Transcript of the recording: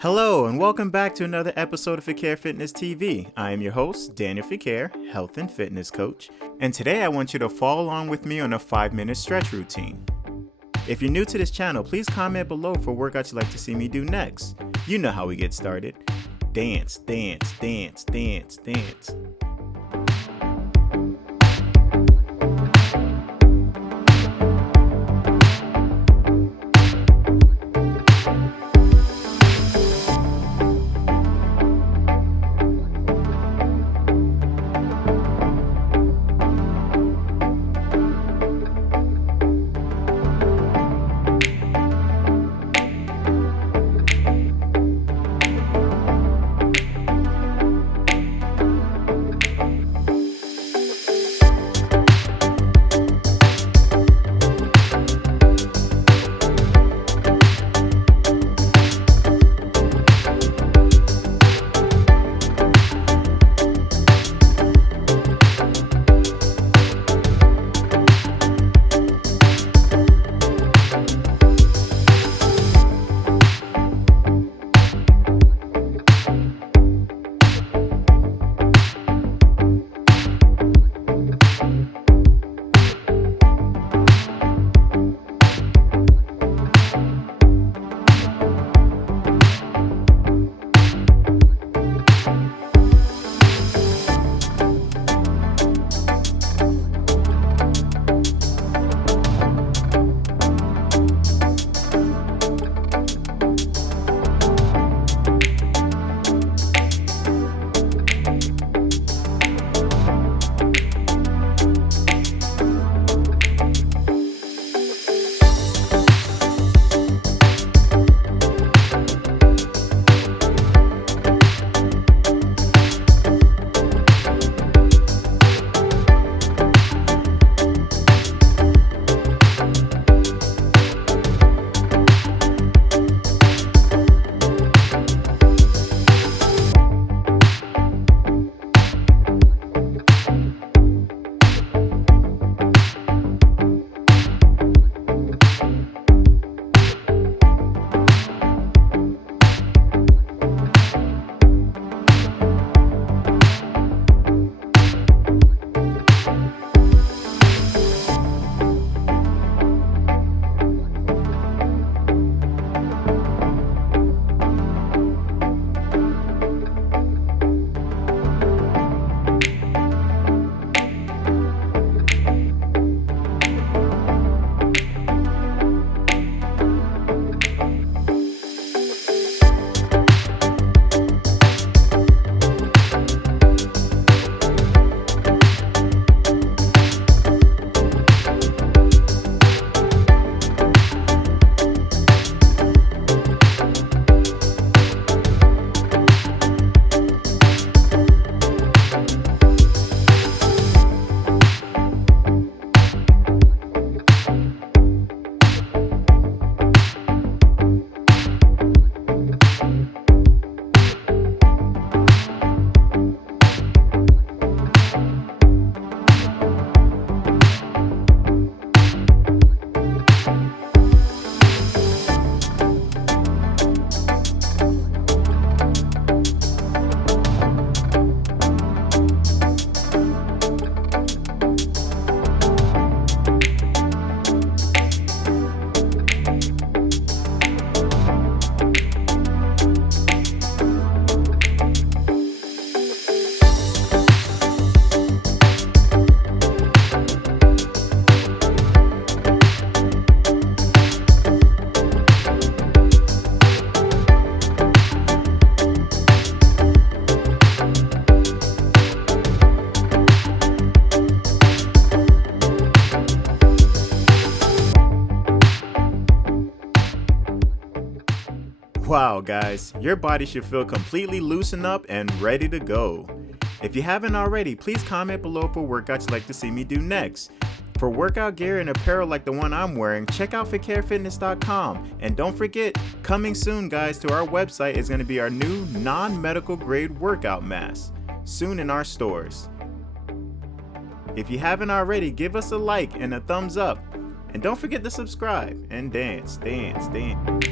Hello and welcome back to another episode of Fequiere Fitness TV. I am your host, Daniel Fequiere, health and fitness coach, and today I want you to follow along with me on a 5-minute stretch routine. If you're new to this channel, please comment below for workouts you'd like to see me do next. You know how we get started. Dance, dance, dance, dance, dance. Wow guys, your body should feel completely loosened up and ready to go. If you haven't already, please comment below for workouts you'd like to see me do next. For workout gear and apparel like the one I'm wearing, check out FequiereFitness.com. And don't forget, coming soon guys to our website is going to be our new non-medical grade workout mask, soon in our stores. If you haven't already, give us a like and a thumbs up. And don't forget to subscribe and dance, dance, dance.